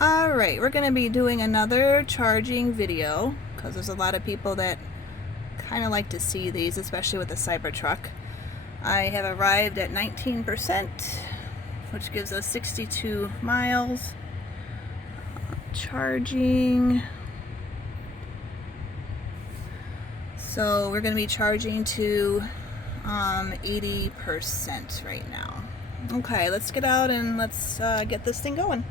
Alright, we're going to be doing another charging video because there's a lot of people that kind of like to see these, especially with the Cybertruck. I have arrived at 19%, which gives us 62 miles. Charging. So we're going to be charging to 80% right now. Okay, let's get out and let's get this thing going.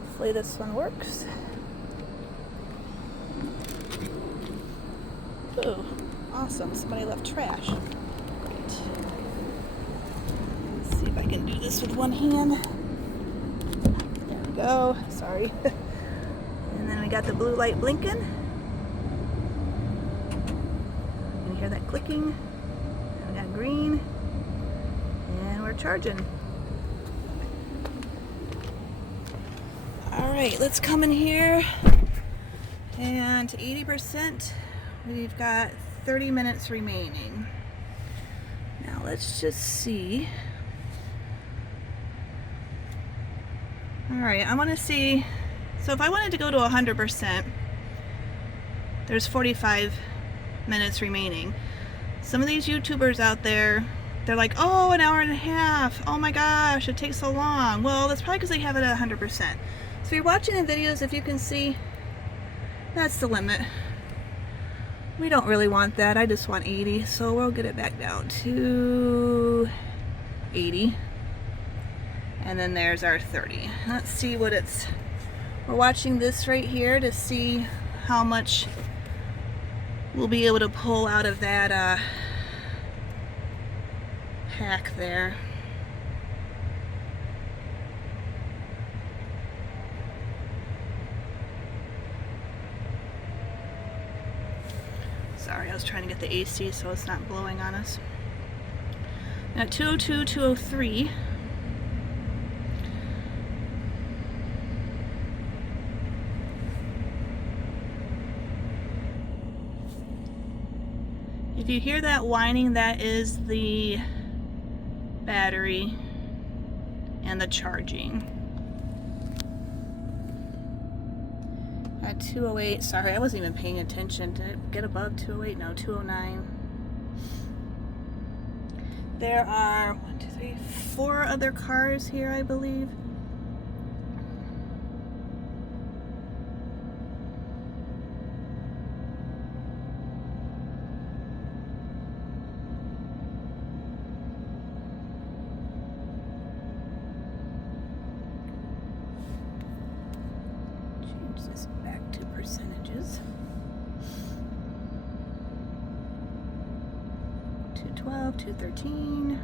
Hopefully this one works. Ooh, awesome. Somebody left trash. Great. Let's see if I can do this with one hand. There we go. Sorry. And then we got the blue light blinking. You can hear that clicking. And we got green. And we're charging. Alright, let's come in here. And 80%. We've got 30 minutes remaining. Now let's just see. Alright, I want to see. So if I wanted to go to 100%, there's 45 minutes remaining. Some of these YouTubers out there, they're like, oh, an hour and a half. Oh my gosh, it takes so long. Well, that's probably because they have it at 100%. So if you're watching the videos, if you can see, that's the limit. We don't really want that. I just want 80, so we'll get it back down to 80. And then there's our 30. Let's see what it's... We're watching this right here to see how much we'll be able to pull out of that pack there. Sorry, I was trying to get the AC so it's not blowing on us. At 202, 203. If you hear that whining, that is the battery and the charging. At 208, sorry, I wasn't even paying attention. Did it get above 208? No, 209. There are 1, 2, 3, 4 other cars here, I believe. This back to percentages. 212, 213.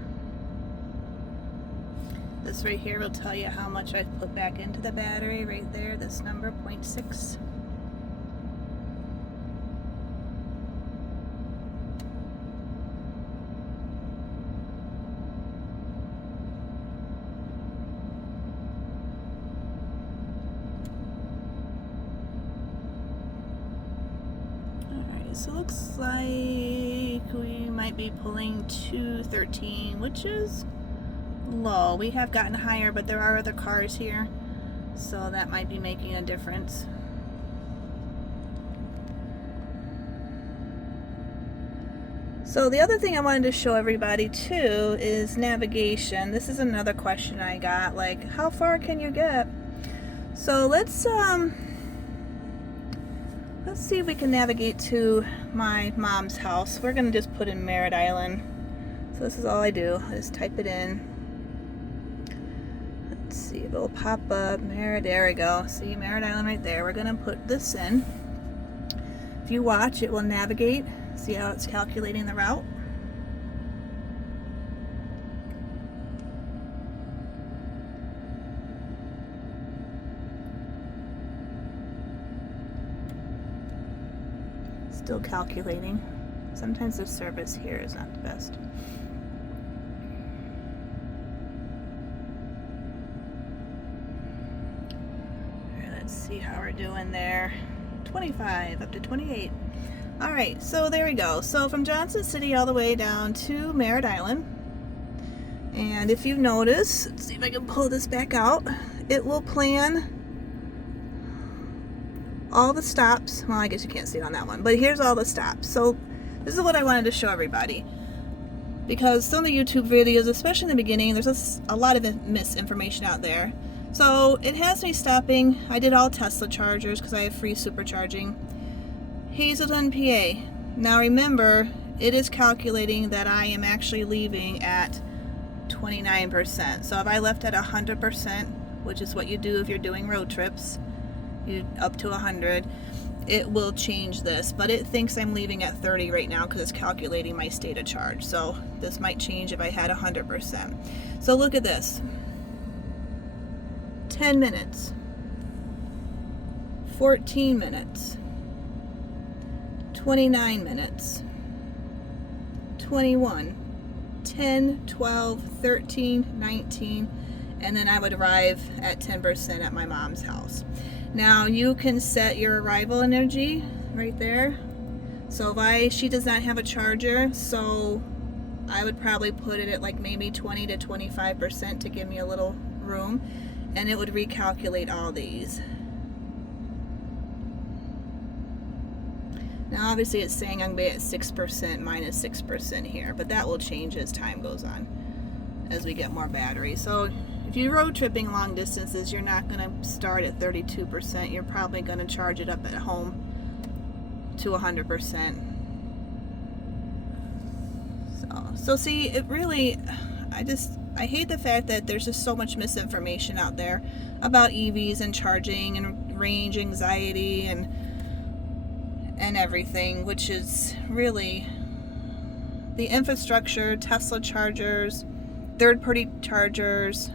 This right here will tell you how much I've put back into the battery right there, this number, 0.6. So it looks like we might be pulling 213, which is low. We have gotten higher, but there are other cars here, so that might be making a difference. So the other thing I wanted to show everybody too is navigation. This is another question I got, like, how far can you get? So let's see if we can navigate to my mom's house. We're gonna just put in Merritt Island. So this is all I do. I just type it in. Let's see if it'll pop up. Merritt, there we go. See Merritt Island right there. We're gonna put this in. If you watch, it will navigate. See how it's calculating the route? Still calculating. Sometimes the service here is not the best. All right, let's see how we're doing there. 25 up to 28. Alright, so there we go. So from Johnson City all the way down to Merritt Island. And if you notice, let's see if I can pull this back out, it will plan all the stops. Well, I guess you can't see it on that one, but here's all the stops. So this is what I wanted to show everybody. Because some of the YouTube videos, especially in the beginning, there's a lot of misinformation out there. So it has me stopping. I did all Tesla chargers because I have free supercharging. Hazelton, PA. Now remember, it is calculating that I am actually leaving at 29%. So if I left at 100%, which is what you do if you're doing road trips, you up to 100, it will change this. But it thinks I'm leaving at 30 right now because it's calculating my state of charge. So this might change if I had 100%. So look at this. 10 minutes. 14 minutes. 29 minutes, 21, 10, 12, 13, 19, and then I would arrive at 10% at my mom's house. Now you can set your arrival energy right there. So if she does not have a charger, so I would probably put it at like maybe 20 to 25% to give me a little room, and it would recalculate all these. Now obviously it's saying I'm going to be at 6% minus 6% here, but that will change as time goes on, as we get more battery. So if you're road tripping long distances, you're not going to start at 32%. You're probably going to charge it up at home to 100%. So see, it really, I hate the fact that there's just so much misinformation out there about EVs and charging and range anxiety and everything, which is really the infrastructure, Tesla chargers, third-party chargers.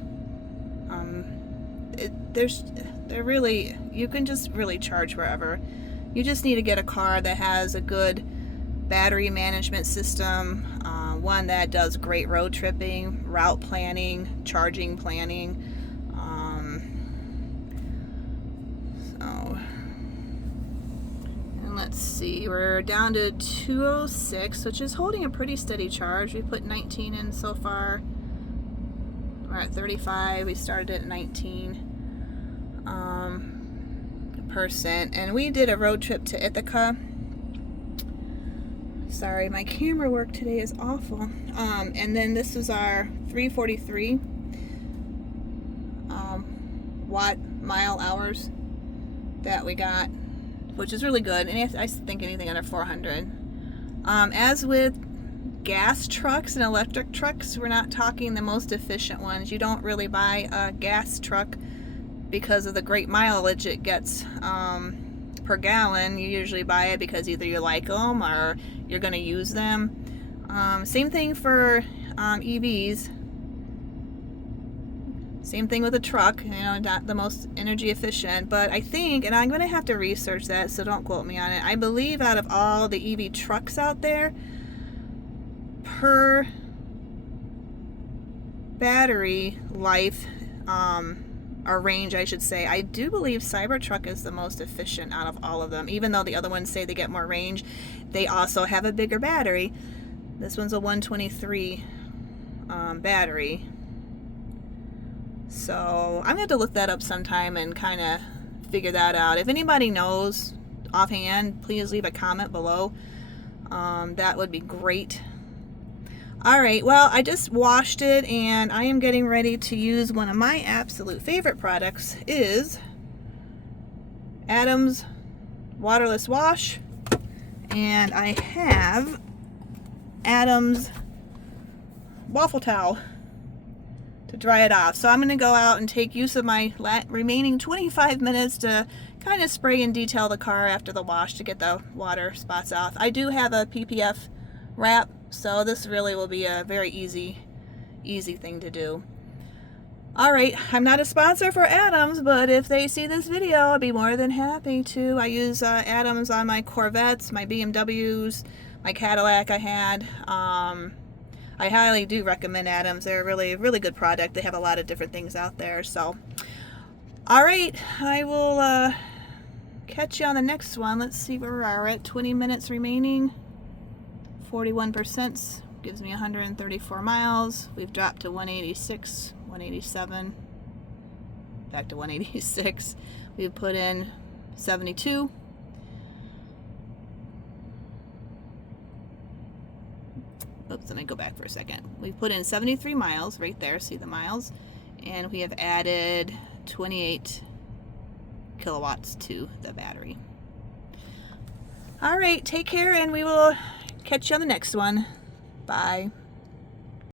They're really, you can just really charge wherever. You just need to get a car that has a good battery management system, one that does great road tripping, route planning, charging planning. Let's see, we're down to 206, which is holding a pretty steady charge. We put 19 in so far. We're at 35. We started at 19%. And we did a road trip to Ithaca. Sorry, my camera work today is awful. And then this is our 343 watt mile hours that we got, which is really good, and I think anything under 400. As with gas trucks and electric trucks, we're not talking the most efficient ones. You don't really buy a gas truck because of the great mileage it gets per gallon. You usually buy it because either you like them or you're going to use them. Same thing for EVs. Same thing with a truck, you know, not the most energy efficient, but I think, and I'm going to have to research that, so don't quote me on it, I believe out of all the EV trucks out there, per battery life, or range I should say, I do believe Cybertruck is the most efficient out of all of them. Even though the other ones say they get more range, they also have a bigger battery. This one's a 123 battery. So I'm going to have to look that up sometime and kind of figure that out. If anybody knows offhand, please leave a comment below. That would be great. Alright, well, I just washed it and I am getting ready to use one of my absolute favorite products, is Adam's waterless wash. And I have Adam's waffle towel to dry it off. So I'm going to go out and take use of my remaining 25 minutes to kind of spray and detail the car after the wash to get the water spots off. I do have a PPF wrap, so this really will be a very easy thing to do. Alright, I'm not a sponsor for Adams, but if they see this video, I'd be more than happy to. I use Adams on my Corvettes, my BMWs, my Cadillac I had. I highly do recommend Adams. They're a really good product. They have a lot of different things out there. So, alright, I will catch you on the next one. Let's see where we are at. 20 minutes remaining. 41% gives me 134 miles. We've dropped to 186, 187, back to 186. We've put in 72. Oops, let me go back for a second. We've put in 73 miles right there, see the miles, and we have added 28 kilowatts to the battery. All right, take care, and we will catch you on the next one. Bye.